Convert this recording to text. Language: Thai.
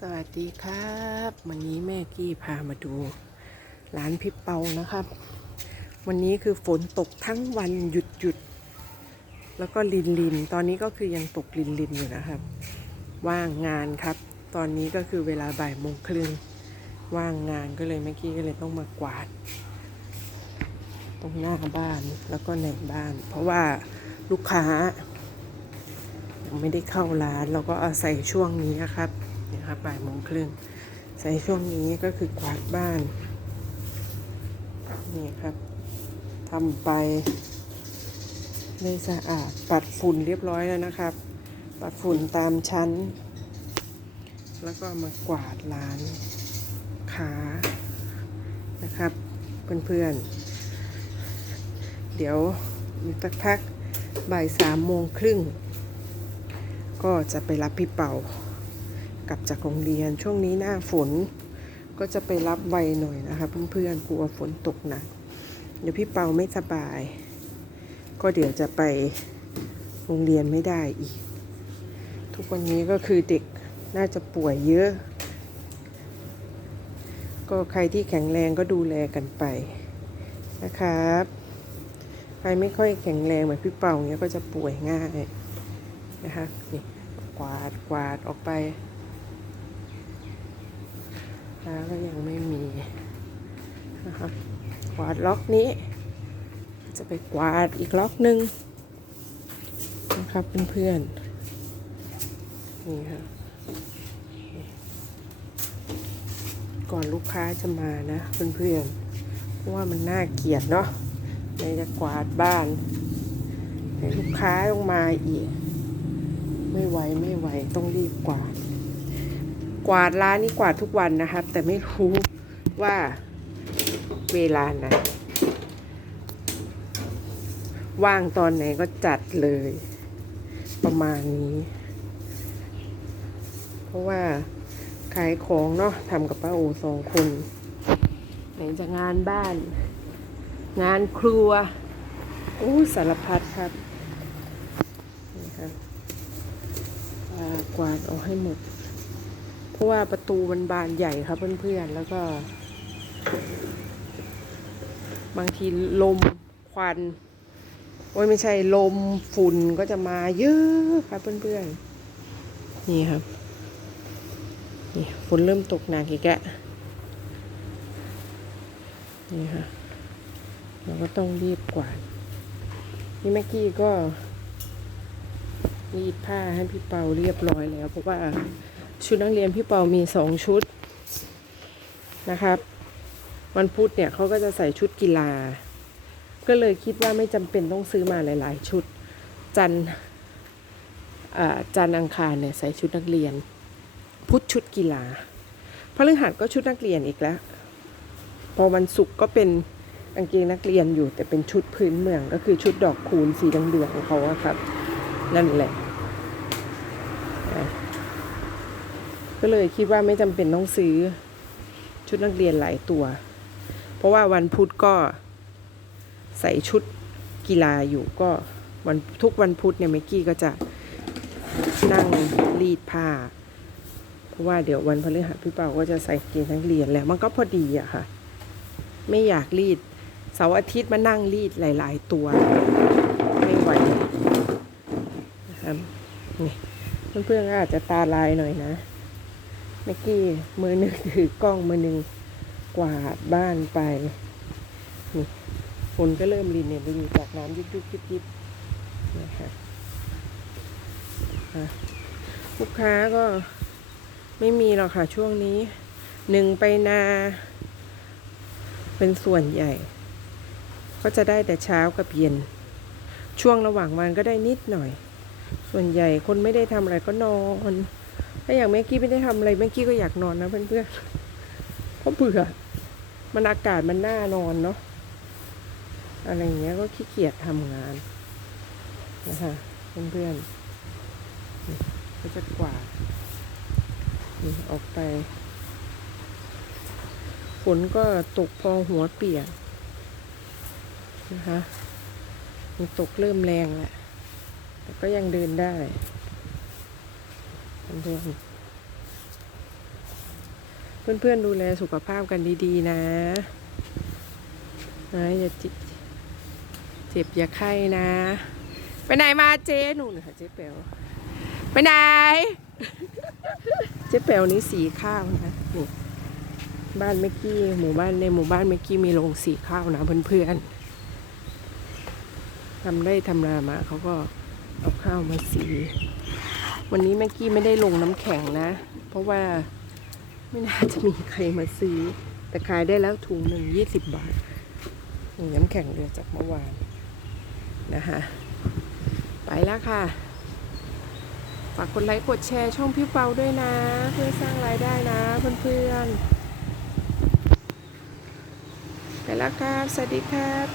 สวัสดีครับ วันนี้แม่กี้พามาดูร้านพี่เปานะครับ วันนี้คือฝนตกทั้งวันหยุดหยุดแล้วก็ลินลิน ตอนนี้ก็คือยังตกลินลินอยู่นะครับ ว่างงานครับ ตอนนี้ก็คือเวลาบ่ายโมงครึ่งว่างงานก็เลยแม่กี้ก็เลยต้องมากวาด ตรงหน้าบ้านแล้วก็ในบ้าน เพราะว่าลูกค้ายังไม่ได้เข้าร้านเราก็อาศัยช่วงนี้นะครับ นี่ครับบ่ายโมงครึ่งใส่ช่วงนี้ก็คือกวาดบ้าน นี่ครับทำไปได้สะอาดปัดฝุ่นเรียบร้อยแล้วนะครับ ปัดฝุ่นตามชั้น แล้วก็มากวาดร้านขานะครับ เพื่อนๆ เดี๋ยวอีกสักพักบ่ายสามโมงครึ่ง ก็จะไปรับพี่เป่า กลับจากโรงเรียนช่วงนี้หน้าฝนก็จะไปรับไวหน่อยนะคะเพื่อนๆกลัวฝนตกหนักเดี๋ยวพี่เปาไม่สบาย ก็เดี๋ยวจะไปโรงเรียนไม่ได้อีก ทุกวันนี้ก็คือเด็กน่าจะป่วยเยอะ ก็ใครที่แข็งแรงก็ดูแลกันไปนะครับ ใครไม่ค่อยแข็งแรงเหมือนพี่เปาเนี้ยก็จะป่วยง่ายนะคะนี่กวาดกวาดออกไป แล้วก็ยังไม่มีนะคะกวาดล็อกนี้ จะไปกวาดอีกล็อกหนึ่งนะครับเพื่อนๆนี่ค่ะก่อนลูกค้าจะมานะเพื่อนๆเพราะว่ามันน่าเกลียดเนาะในจะกวาดบ้านให้ลูกค้าต้องมาอีก ไม่ไหวไม่ไหวต้องรีบกวาด กวาดร้านนี่กวาดทุกวันนะครับ แต่ไม่รู้ว่าเวลาไหนว่างตอนไหนก็จัดเลย ประมาณนี้ เพราะว่าขายของเนาะทำกับป้าโอสองคนไหนจะงานบ้าน งานครัวอู้สารพัดครับนี่ครับอ่ากวาดออกให้หมด เพราะว่าประตูมันบานใหญ่ครับเพื่อนๆ แล้วก็ บางทีลมควันโอ้ยไม่ใช่ลมฝุ่นก็จะมาเยอะครับเพื่อนๆ นี่ครับ นี่ฝนเริ่มตกหนักอีกแล้วนี่ค่ะเราก็ต้องรีบกวาดนี่เมื่อกี้ก็รีดผ้าให้พี่เปาเรียบร้อยแล้วเพราะว่า ชุดนักเรียนพี่เปามีสองชุดนะครับ วันพุธเนี่ยเขาก็จะใส่ชุดกีฬา ก็เลยคิดว่าไม่จำเป็นต้องซื้อมาหลาย ๆ ชุด จันอ่าจันอังคารเนี่ยใส่ชุดนักเรียน พุธชุดกีฬาพฤหัสก็ชุดนักเรียนอีกแล้ว พอวันศุกร์ก็เป็นกางเกงนักเรียนอยู่แต่เป็นชุดพื้นเมืองก็คือชุดดอกคูณสีเหลืองๆของเขาครับ นั่นแหละอะ ก็เลยคิดว่าไม่จำเป็นต้องซื้อ ชุดนักเรียนหลายตัว เพราะว่าวันพุธก็ใส่ชุดกีฬาอยู่ก็วันทุกวันพุธเนี่ยเมกกี้ก็จะนั่งรีดผ้า เพราะว่าเดี๋ยววันพฤหัสพี่เปาก็จะใส่กางเกงนักเรียนแล้วมันก็พอดีอะค่ะ ไม่อยากรีดเสาร์อาทิตย์มานั่งรีดหลาย ๆ ตัว ไม่ไหวนะครับนี่เพื่อนๆก็อาจจะตาลายหน่อยนะ เมื่อกี้มือหนึ่งถือกล้องมือหนึ่งกวาดบ้านไปนี่ฝนก็เริ่มรินเนี่ยไปอยู่จากน้ำยุบยุบยิบยิบนะคะอะลูกค้าก็ไม่มีหรอกค่ะช่วงนี้หนึ่งไปนา เป็นส่วนใหญ่ ก็จะได้แต่เช้ากับเย็น ช่วงระหว่างวันก็ได้นิดหน่อย ส่วนใหญ่คนไม่ได้ทำอะไรก็นอน ถ้าอย่างแม่กี้ไม่ได้ทำอะไรแม่กี้ก็อยากนอนนะเพื่อนๆเพราะเบื่อ มันอากาศมันน่านอนเนาะ อะไรอย่างเงี้ยก็ขี้เกียจทำงานนะคะเพื่อนๆนี่ก็จะกวาดออกไป ฝนก็ตกพอหัวเปียกนะคะมันตกเริ่มแรงแหละแต่ก็ยังเดินได้ เพื่อนเพื่อนๆดูแลสุขภาพกันดีๆ นะนะอย่าจิเจ็บอย่าไข้นะ ไปไหนมาเจ๊หนูนค่ะเจ๊แป๋วไปไหน เจ๊แป๋วนี้สีข้าวนะนี่บ้านเมกกี้หมู่บ้านในหมู่บ้านเมกกี้มีโรงสีข้าวนะเพื่อนๆทำได้ทำนามาเขาก็เอาข้าวมาสี วันนี้แม็กกี้ไม่ได้ลงน้ำแข็งนะ เพราะว่าไม่น่าจะมีใครมาซื้อ แต่ขายได้แล้วถุงหนึ่งยี่สิบบาทนี่น้ำแข็งเหลือจากเมื่อวานนะคะไปแล้วค่ะ ฝากกดไลค์กดแชร์ช่องพี่เปาด้วยนะ เพื่อสร้างรายได้นะเพื่อนๆไปแล้วครับ สวัสดีครับ